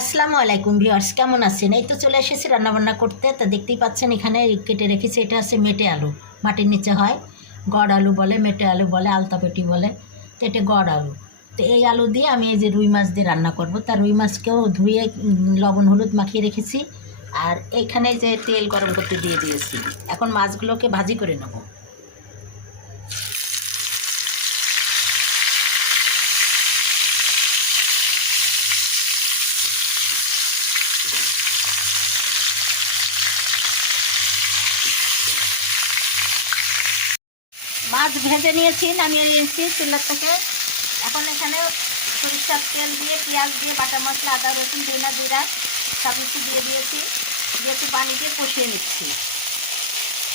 আসসালামু আলাইকুম ভিউয়ার্স, কেমন আছেন? এই তো চলে এসেছি রান্নাবান্না করতে। তা দেখতেই পাচ্ছেন এখানে কেটে রেখেছি, এটা হচ্ছে মেটে আলু। মাটির নিচে হয়, গড় আলু বলে, মেটে আলু বলে আলতাপেটি বলে। তো এটা গড় আলু। তো এই আলু দিয়ে আমি এই যে রুই মাছ দিয়ে রান্না করব। তা রুই মাছকেও ধুয়ে লবণ, হলুদ মাখিয়ে রেখেছি। আর এখানে যে তেল গরম করতে দিয়ে দিয়েছি, এখন মাছগুলোকে ভাজি করে নেব। মাছ ভেজে নিয়েছি, নামিয়ে নিয়েছি চুলার থেকে। এখন এখানে সরিষার তেল দিয়ে, পেঁয়াজ দিয়ে, বাটা মশলা, আদা, রসুন দিনা জিরা সব কিছু দিয়ে দিয়েছি। দিয়ে একটু পানি দিয়ে কষিয়ে নিচ্ছি।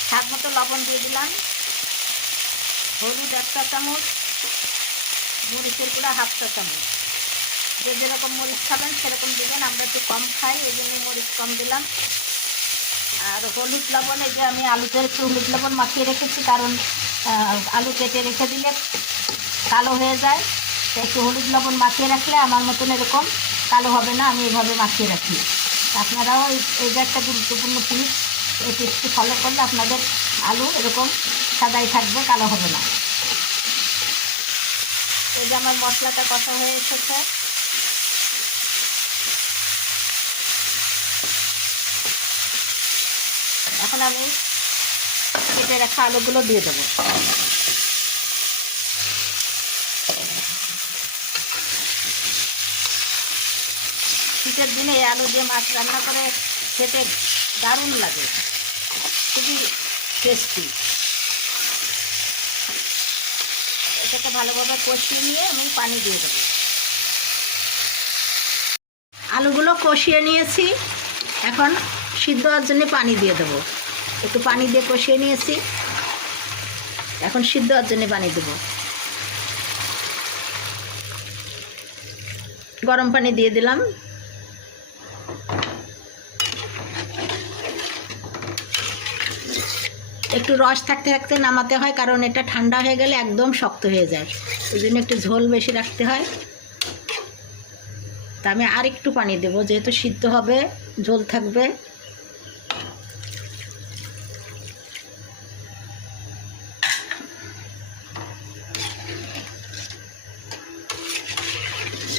স্বাদ মতো লবণ দিয়ে দিলাম। হলুদ এক চা চামচ, মরিচের গুঁড়া হাফ চা চামচ। যে যেরকম মরিচ খাবেন সেরকম দেবেন, আমরা একটু কম খাই, এই জন্য মরিচ কম দিলাম। আর হলুদ লবণ, এই যে আমি আলুতে একটু হলুদ লবণ মাখিয়ে রেখেছি, কারণ আলু কেটে রেখে দিলে কালো হয়ে যায়। তো একটু হলুদ লবণ মাখিয়ে রাখলে আমার মতন এরকম কালো হবে না, আমি এভাবে মাখিয়ে রাখি। আপনারাও এই এই যে একটা গুরুত্বপূর্ণ টিপস এই টিপসটি ফলো করলে আপনাদের আলু এরকম সাদাই থাকবে, কালো হবে না। এই যে আমার মশলাটা কষা হয়ে এসেছে। এখন আমি কেটে রাখা আলুগুলো দিয়ে দেবো। শীতের দিনে এই আলু দিয়ে মাছ রান্না করে খেতে দারুণ লাগে। খুবই টেস্টি এটাকে ভালোভাবে কষিয়ে নিয়ে আমি পানি দিয়ে দেবো। আলুগুলো কষিয়ে নিয়েছি। এখন সিদ্ধ হওয়ার জন্য পানি দিয়ে দেবো। একটু পানি দিয়ে কষিয়ে নিয়েছি। এখন সিদ্ধ হওয়ার জন্য পানি দেবো। গরম পানি দিয়ে দিলাম। একটু রস থাকতে থাকতে নামাতে হয়, কারণ এটা ঠান্ডা হয়ে গেলে একদম শক্ত হয়ে যায়। ওই জন্য একটু ঝোল বেশি রাখতে হয়। তা আমি আর একটু পানি দেবো, যেহেতু সিদ্ধ হবে, ঝোল থাকবে।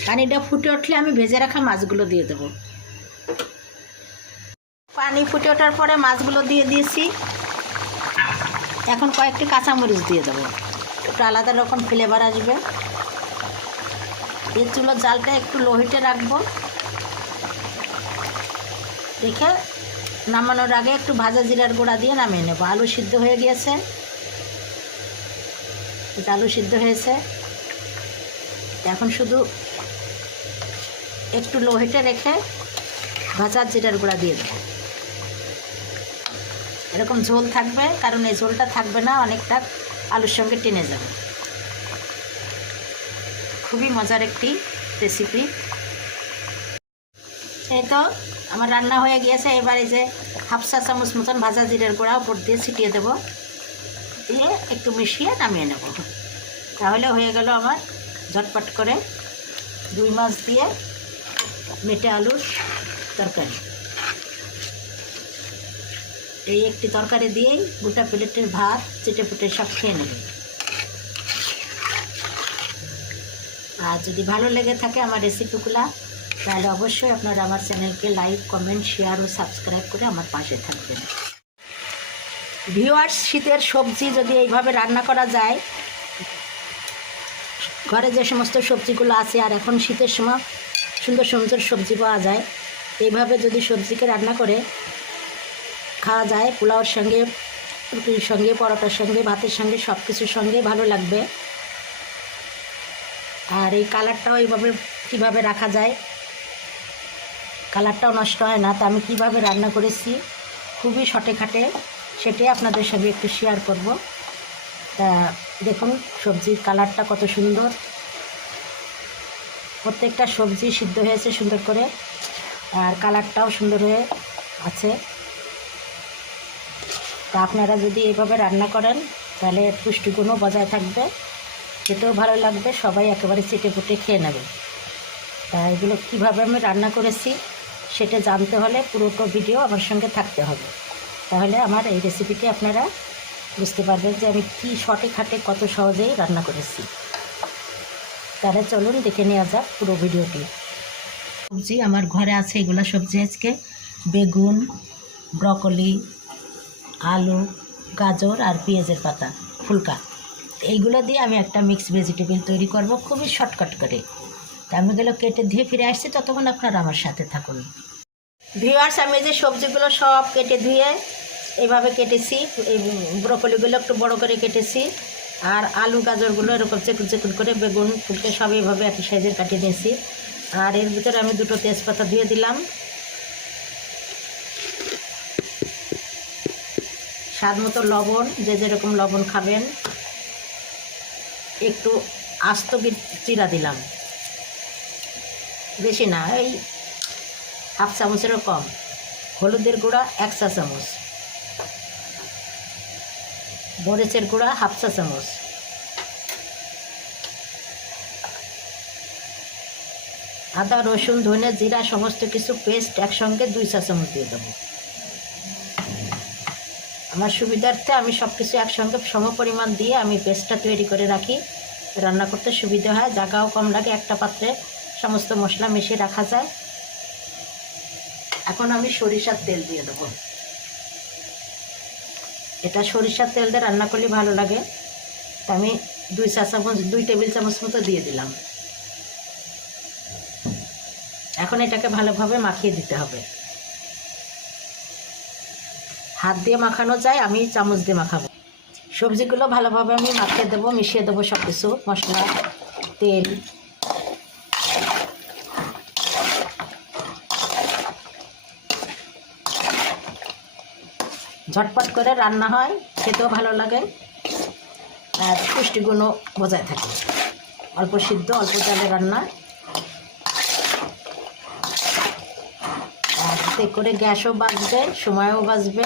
পানিটা ফুটে উঠলে আমি ভেজে রাখা মাছগুলো দিয়ে দেবো। পানি ফুটে ওঠার পরে মাছগুলো দিয়ে দিয়েছি। এখন কয়েকটি কাঁচামরিচ দিয়ে দেবো। একটু আলাদা রকম ফ্লেভার আসবে। এই চুলোর জালটা একটু লোহিটে রাখব। রেখে নামানোর আগে একটু ভাজা জিরার গুঁড়া দিয়ে নামিয়ে নেব। আলু সিদ্ধ হয়ে গিয়েছে। আলু সিদ্ধ হয়েছে। এখন শুধু একটু লোহিটে রেখে ভাজা জিরার গুঁড়া দিয়ে দেবো। এরকম ঝোল থাকবে, কারণ এই ঝোলটা থাকবে না, অনেকটা আলুর সঙ্গে টেনে যাবে। খুবই মজার একটি রেসিপি এই তো আমার রান্না হয়ে গিয়েছে, এবারে যে হাফ চা চামচ মতন ভাজা জিরের গুঁড়া উপর দিয়ে ছিটিয়ে দেবো। দিয়ে একটু মিশিয়ে নামিয়ে নেব। তাহলে হয়ে গেল আমার ঝটপট করে দুই মাছ দিয়ে মেটে আলুর তরকারি। এই একটি তরকারি দিয়েই গোটা প্লেটের ভাত চেটে পুটে সব খেয়ে নেবে। আর যদি ভালো লেগে থাকে আমার রেসিপিগুলো, তাহলে অবশ্যই আপনারা আমার চ্যানেলকে লাইক, কমেন্ট, শেয়ার ও সাবস্ক্রাইব করে আমার পাশে থাকবেন। ভিউয়ার্স, শীতের সবজি যদি এইভাবে রান্না করা যায়, ঘরে যে সমস্ত সবজিগুলো আছে, আর এখন শীতের সময় সুন্দর সুন্দর সবজি পাওয়া যায়। এইভাবে যদি সবজিকে রান্না করে, খাওয়া যায়, পোলাওর সঙ্গে, রুটির সঙ্গে, পরোটার সঙ্গে, ভাতের সঙ্গে সব কিছুর সঙ্গে ভালো লাগবে। আর এই কালারটাও এইভাবে কীভাবে রাখা যায়, কালারটাও নষ্ট হয় না। তা আমি কীভাবে রান্না করেছি, খুবই শটে খাটে সেটাই আপনাদের সঙ্গে একটু শেয়ার করব। তা দেখুন, সবজির কালারটা কত সুন্দর। প্রত্যেকটা সবজি সিদ্ধ হয়েছে সুন্দর করে। আর কালারটাও সুন্দর হয়ে আছে। তা আপনারা যদি এভাবে রান্না করেন, তাহলে পুষ্টিগুণও বজায় থাকবে। খেতেও ভালো লাগবে, সবাই একেবারে চেটে পুটে খেয়ে নেবে। তা এগুলো কীভাবে আমি রান্না করেছি, সেটা জানতে হলে পুরোটো ভিডিও আমার সঙ্গে থাকতে হবে। তাহলে আমার এই রেসিপিটি আপনারা বুঝতে পারবেন যে আমি কী শটে খাটে কত সহজেই রান্না করেছি। তাহলে চলুন দেখে নেওয়া যাক পুরো ভিডিওটি। সবজি আমার ঘরে আছে, এগুলো সবজি আজকে। বেগুন, ব্রকলি, আলু, গাজর আর পেঁয়াজের পাতা, ফুলকা। এইগুলো দিয়ে আমি একটা মিক্স ভেজিটেবল তৈরি করব, খুবই শর্টকাট করে। তা আমি এগুলো কেটে ধুয়ে ফিরে আসছি, ততক্ষণ আপনারা আমার সাথে থাকুন। ভিউয়ার্স আমি যে সবজিগুলো সব কেটে ধুয়ে এইভাবে কেটেছি, এই ব্রকলিগুলো একটু বড় করে কেটেছি। আর আলু গাজরগুলো এরকম চেকুন চেকুন করে বেগুন ফুলকে সব এইভাবে একই সাইজের কাটিয়ে নিয়েছি। আর এর ভিতরে আমি দুটো তেজপাতা দিয়ে দিলাম। স্বাদ মতো লবণ, যে যেরকম লবণ খাবেন। একটু আস্ত চিরা দিলাম। বেশি না, এই হাফ চামচেরও কম। হলুদের গুঁড়া এক চা চামচ। মরিচের গুঁড়া হাফ চা চামচ। আদা, রসুন, ধনে জিরা সমস্ত কিছু পেস্ট একসঙ্গে দুই চা চামচ দিয়ে দেবো। আমার সুবিধার্থে আমি সব কিছু একসঙ্গে সম পরিমাণ দিয়ে আমি পেস্টটা তৈরি করে রাখি। রান্না করতে সুবিধা হয়, জায়গাও কম লাগে, একটা পাত্রে সমস্ত মশলা মিশিয়ে রাখা যায়। এখন আমি সরিষার তেল দিয়ে দেবো। এটা সরিষার তেল দিয়ে রান্না করলে ভালো লাগে। তা আমি দুই চা চামচ, দুই টেবিল চামচ মতো দিয়ে দিলাম। এখন এটাকে ভালোভাবে মাখিয়ে দিতে হবে। হাত দিয়ে মাখানো যায়, আমি চামচ দিয়ে মাখাবো। সবজিগুলো ভালোভাবে আমি মাখিয়ে দেবো, মিশিয়ে দেবো সব কিছু মশলা, তেল। ঝটপট করে রান্না হয়, খেতেও ভালো লাগে আর পুষ্টিগুণও বজায় থাকে। অল্প সিদ্ধ, অল্প চালে রান্না। আর এতে করে গ্যাসও বাঁচবে সময়ও বাঁচবে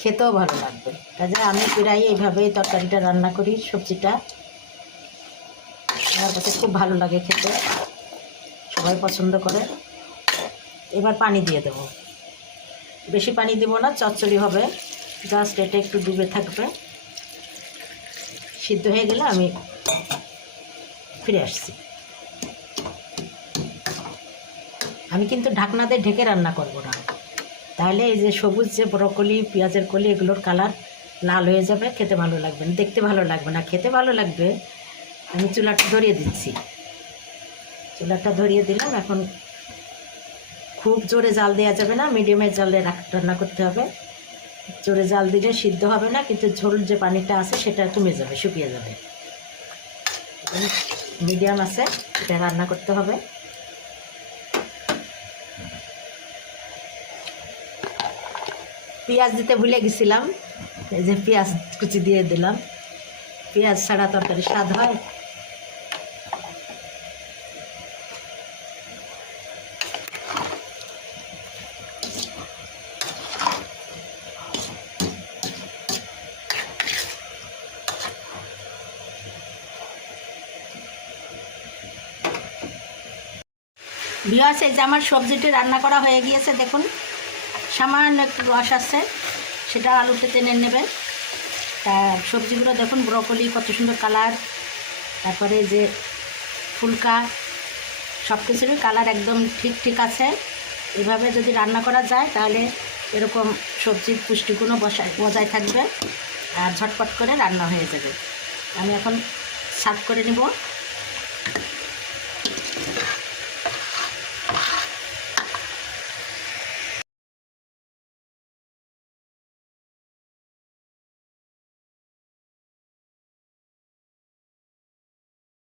খেতেও ভালো লাগবে। কাজে আমি প্রায় এইভাবেই তরকারিটা রান্না করি, সবজিটা। আমার কাছে খুব ভালো লাগে খেতে। সবাই পছন্দ করে। এবার পানি দিয়ে দেবো। বেশি পানি দেবো না, চচ্চড়ি হবে। জাস্ট এটা একটু ডুবে থাকবে। সিদ্ধ হয়ে গেলে আমি ফিরে আসছি। আমি কিন্তু ঢাকনা দিয়ে ঢেকে রান্না করব না। তাহলে এই যে সবুজ যে ব্রকলি, পেঁয়াজের কলি, এগুলোর কালার লাল হয়ে যাবে, খেতে ভালো লাগবে না, দেখতে ভালো লাগবে না। খেতে ভালো লাগবে, আমি চুলাটা ধরিয়ে দিচ্ছি। চুলাটা ধরিয়ে দিলাম, এখন খুব জোরে জাল দেওয়া যাবে না মিডিয়ামের জালে রান্না করতে হবে। জোরে জাল দিলে সিদ্ধ হবে না, কিন্তু ঝোল যে পানিটা আছে সেটা কমে যাবে শুকিয়ে যাবে। মিডিয়াম আছে, এটা রান্না করতে হবে। পেঁয়াজ দিতে ভুলে গেছিলাম, এই যে পেঁয়াজ কুচি দিয়ে দিলাম। পেঁয়াজ ছাড়া তরকারি স্বাদ হয়? বিয়াস এই যে আমার সবজিটি রান্না করা হয়ে গিয়েছে, দেখুন। সামান্য একটু রস আছে, সেটা আলুতে টেনে নেবে তা সবজিগুলো দেখুন, ব্রকলি, কত সুন্দর কালার। তারপরে যে ফুলকা সব কিছুরই কালার একদম ঠিক ঠিক আছে। এভাবে যদি রান্না করা যায়, তাহলে এরকম সবজির পুষ্টিগুণও বসায়, বজায় থাকবে। আর ঝটপট করে রান্না হয়ে যাবে। আমি এখন সার্ভ করে নিব।